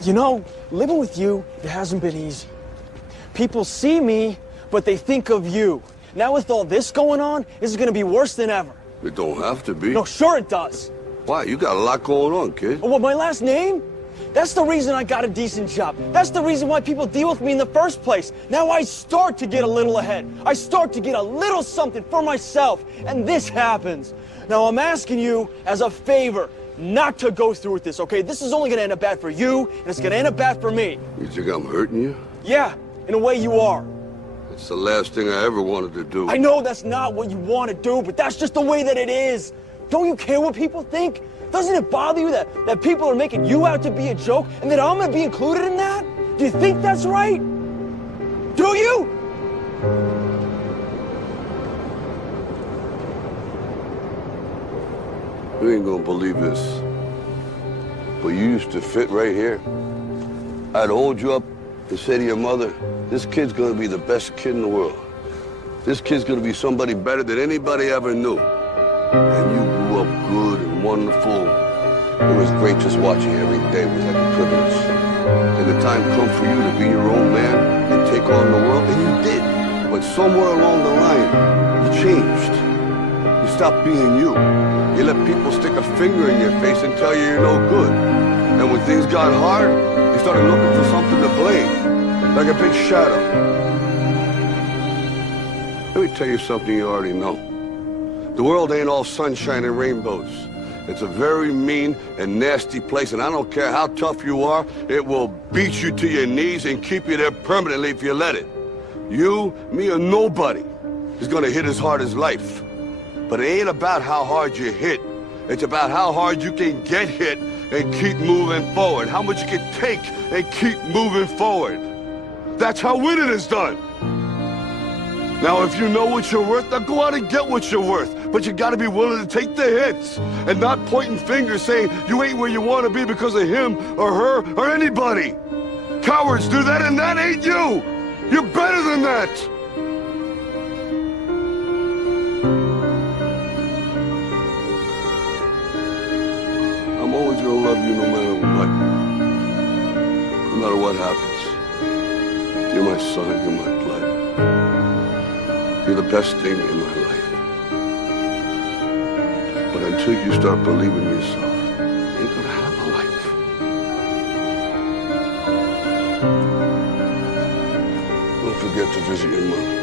You know, living with you, it hasn't been easy. People see me, but they think of you. Now with all this going on, this is gonna be worse than ever. It don't have to be. No, sure it does. Why? You got a lot going on, kid. Well, my last name? That's the reason I got a decent job. That's the reason why people deal with me in the first place. Now I start to get a little ahead. I start to get a little something for myself, and this happens. Now I'm asking you as a favor not to go through with this, okay? This is only gonna end up bad for you, and it's gonna end up bad for me. You think I'm hurting you? Yeah, in a way you are. It's the last thing I ever wanted to do. I know that's not what you want to do, but that's just the way that it is. Don't you care what people think? Doesn't it bother you that people are making you out to be a joke and that I'm gonna be included in that? Do you think that's right? Do you? You ain't gonna believe this, but you used to fit right here. I'd hold you up and say to your mother, this kid's gonna be the best kid in the world. This kid's gonna be somebody better than anybody ever knew. And you grew up good and wonderful. It was great just watching you every day. It was like a privilege. And the time come for you to be your own man and take on the world, and you did. But somewhere along the line, you changed. You stopped being you. You let people stick a finger in your face and tell you you're no good. And when things got hard, you started looking for something to blame, like a big shadow. Let me tell you something you already know. The world ain't all sunshine and rainbows. It's a very mean and nasty place, and I don't care how tough you are, it will beat you to your knees and keep you there permanently if you let it. You, me, or nobody is gonna hit as hard as life. But it ain't about how hard you hit. It's about how hard you can get hit and keep moving forward. How much you can take and keep moving forward. That's how winning is done. Now, if you know what you're worth, now go out and get what you're worth. But you gotta be willing to take the hits and not pointing fingers saying you ain't where you wanna be because of him or her or anybody. Cowards do that, and that ain't you. You're better than that. I'm always gonna love you no matter what. No matter what happens. You're my son, you're my blood. You're the best thing in my life. But until you start believing in yourself, you ain't gonna have a life. Don't forget to visit your mother.